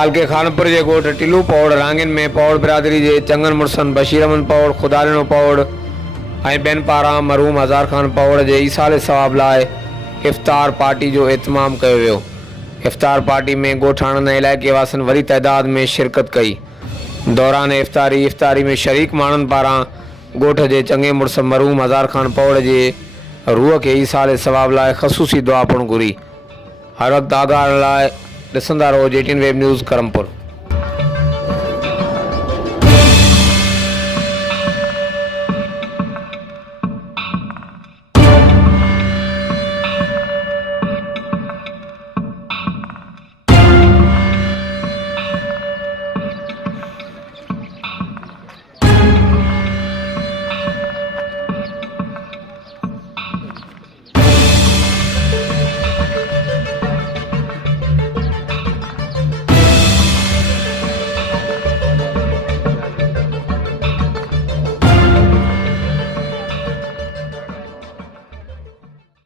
काल के खानपुर जे ॻोठ टिलू पौड़ रांगिन में पौड़ बिरादरी जे चङनि मुड़सनि बशीर अहमद पौड़, खुदालिनो पौड़ ऐं ॿियनि पारां मरहूम हज़ार ख़ान पौड़ जे ईसाले सवाब लाइ इफ़्तार पार्टी जो एहतमाम कयो वियो। इफ़्तार पार्टी में ॻोठाणनि ऐं इलाइक़े वासियुनि वॾी तइदाद में शिरकत कई। दौरान इफ़्तारी में शरीक माण्हुनि पारां ॻोठ जे चङे मुड़स मरहूम हज़ार ख़ान पौड़ जे रूह खे ईसाले सवाब लाइ ख़सूसी दुआ पिणु घुरी। हर वक़्तु आगाह लाइ ॾिसंदा रहो JTN वेब न्यूज़ करमपुर।